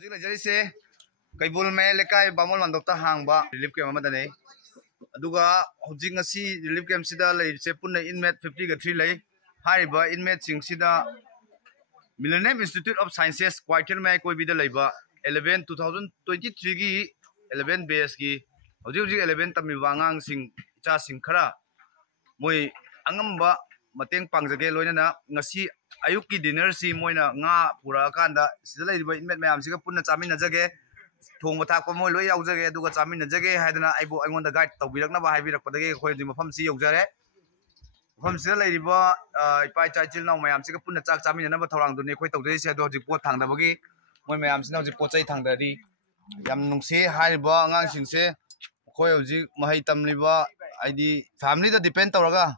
hojik lajari se KEIBUL me lekai bamol mandopta hangba relief camp amadane aduga hojik ngasi relief camp sida lei se punna inmate 50 ga 3 lei hariba inmate sing sida Millennium Institute of Sciences quarter me koi bida leiba 11 2023 gi 11 base gi hojik 11 tammi wangang sing cha sing khara moi angamba mateng pangjage loinana ngasi ayuki dinner si moina nga pura kanda sida leiba inmate mayam siga punna chamin najage thong thak ko moi loi yaujage aduga chamin najage haidana aibo aingonda guide tawbirakna ba haibirak padage khoi di mafam si yaujare mafam sida leiba ipai chachil naw mayam siga punna chak chamin na ba thorang dune khoi tawjai se do hojik pot thangda bagi moi mayam sina hojik pot chai thangdari yam nungse haiba angang singse khoi hojik mahai tamliba aidi family da depend tawraga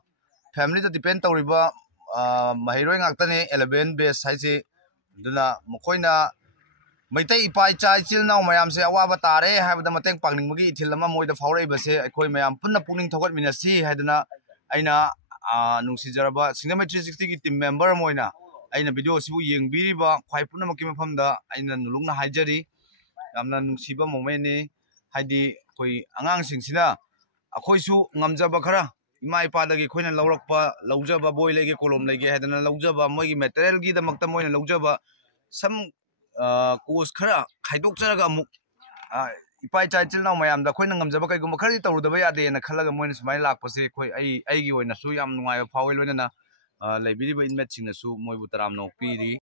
family da depend tawriba mahiroi ngaktane 11 base haise duna mokoina maitai ipai chai chil naw mayam se awaba tare haibada mateng pangning magi ithil ama moida faurei base akhoi mayam punna puning thogat minasi haidana aina nungsi jaraba singna 360 gi team member moina aina video sibu yengbiriba khwai punna maki mafamda aina nulungna haijari yamna nungsiba momene haidi khoi angang singsina akhoi su ngamjaba khara ima ipadagi khoina lawrakpa lawjaba boy lege kolom lege haidana lawjaba moigi material gi damakta moina lawjaba sam course khara khaidok jaraga amuk ipai chachil naw mayam da khoina ngamjaba kai gum khari tawrudaba yade na khalaga moina sumai lakpase khoi ai gi oina su yam nungai fawi loina leibiriba inmate singna su moibu taram nok piri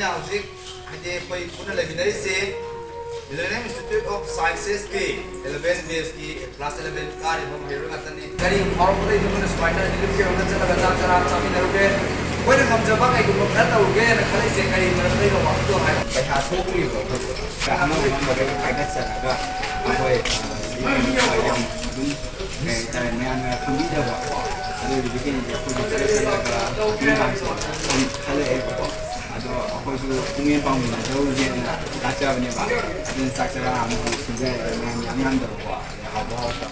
now hojik hide koi puna labinari se Millennium Institute of Sciences ki 11 base ki class 11 kari bam hero gatani kari hormone idun spider dilip ke onda chala gata chara chami naruke koi na kamjaba kai gum khata uge na khali se kari marai ro wa to hai pai ha thokri ro ka hama ma ga kai ga chara ga koi yam dum me ta me an khumi da ba ado bikin je ko de se ga khale e ko ado ako su kungen pang na do je na ta cha ne ba din sa cha ra mo su je yang yang do ba ha ba ha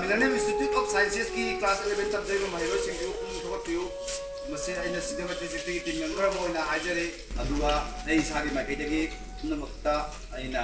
Millennium Institute of Sciences ki class 11 tab jai ma hero sing ku thokat piu mase aina sidama district ki team member mo na hajare aduga nei sagi ma kai dagi namakta aina